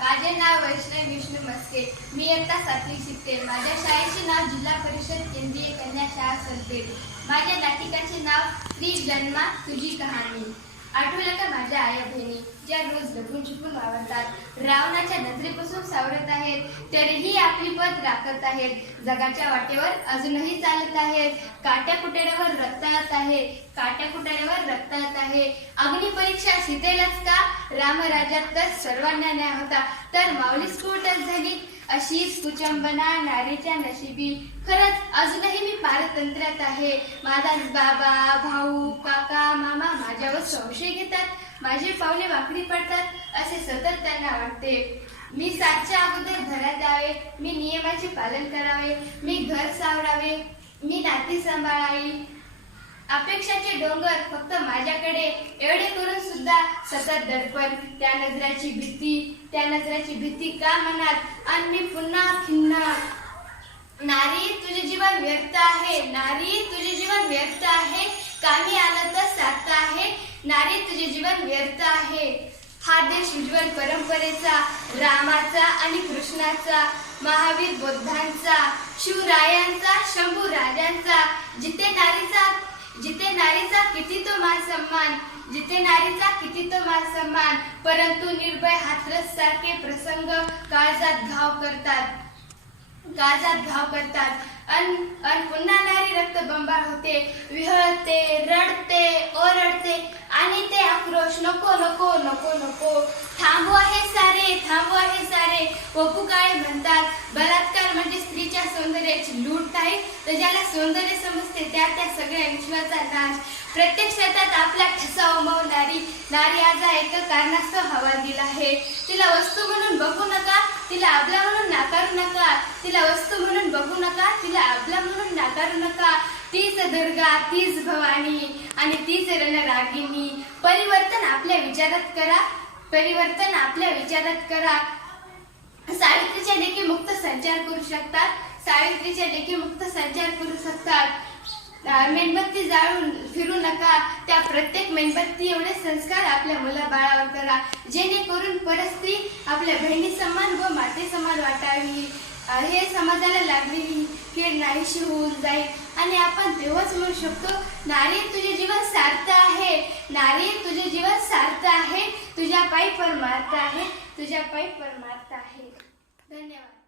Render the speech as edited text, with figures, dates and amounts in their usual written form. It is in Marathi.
माझे नाव वैष्णव विष्णू मस्के. मी इयत्ता 7वी शिकते. माझ्या शाळेचे नाव जिल्हा परिषद केंद्रीय कन्या शाळा सलपेट. माझ्या नाटिकाचे नाव श्री जन्मा तुझी कहाणी. आठवलं का माझ्या आया बहिणी ज्या रोज लपून छुपून वावरतात, रावणाच्या नजरेपासून सावरत आहेत, तरीही आपली पत राखत आहेत, जगाच्या वाटेवर अजूनही चालत आहेत, काट्याकुट्यावर रक्तात आहे, काट्याकुट्यावर रक्तात आहे. अग्निपरीक्षा सीतेलाच का? रामराज्यात तर सर्वांना न्याय होता, तर माऊलीच कुठंच झाली. अशीच कुचंबना नारीच्या नशिबी. खरंच अजूनही मी पारतंत्र्यात आहे. माझाच बाबा, भाऊ, काका, मामा माझ्यावर संशय घेतात, माझी पावले वाकडी पडतात असे सतत त्यांना वाटते. मी 7च्या अगोदर घरात यावे, मी नियमाचे पालन करावे, मी घर सावरावे, मी नाती सांभाळावी. अपेक्षाचे डोंगर फक्त माझ्याकडे, एवढे करून सुद्धा सतत दडपण. त्या नजराची भीती का मनात, आणि मी पुन्हा खिन्न. नारी तुझे जीवन व्यर्थ आहे, नारी तुझे जीवन व्यर्थ आहे, कामी आलं तर सार्थ आहे, नारी तुझे जीवन व्यर्थ आहे. हा देश उज्ज्वल परंपरेचा, रामाचा आणि कृष्णाचा, महावीर बुद्धांचा, शिवरायांचा, शंभू राजांचा, जिथे नारीचा किती तो मान सन्मान, जिथे नारीचा किती तो मान सन्मान. परंतु निर्भय हाथरस सारखे प्रसंग काळजात घाव करतात. अन पुन्हा नारी रक्तबंबाळ होते, विहळते, रडते, ओरडते, आणि ते आक्रोश नको नको नको नको. थांबू आहे सारे पप्पू काळे म्हणतात, बलात्कार म्हणजे स्त्रीच्या सौंदर्याची लूट आहे, तर ज्याला सौंदर्य समजते त्या सगळ्या विश्वाचा नाश. प्रत्येक क्षेत्रात आपला ठसा उमवणारी नारी आज एका कारणास्तव हवा दिला आहे. तिला वस्तू म्हणून बघू नका, तिला आपला म्हणून नाकारू नका, तिला वस्तू म्हणून बघू नका, तिला आपला म्हणून नाकारू नका. तीच दुर्गा, तीच भवानी आणि तीच रणरागिणी. परिवर्तन आपल्या विचारात करा. सावित्रीच्या लेखी मुक्त संचार करू शकतात. मेणबत्ती जाळून फिरू नका, त्या प्रत्येक मेणबत्ती एवढे संस्कार आपल्या मुलाबाळावर करा, जेणेकरून परस्त्री आपल्या बहिणी समान व माते समान वाटावी. हे समाजाला लागलेली कीड नाहीशी होऊन जाईल, आणि आपण तेव्हाच म्हणू शकतो, नारी तुझे जीवन सार्थ आहे, नारी तुझे जीवन सार्थ आहे, तुझ्या पायी परमार्थ आहे. धन्यवाद.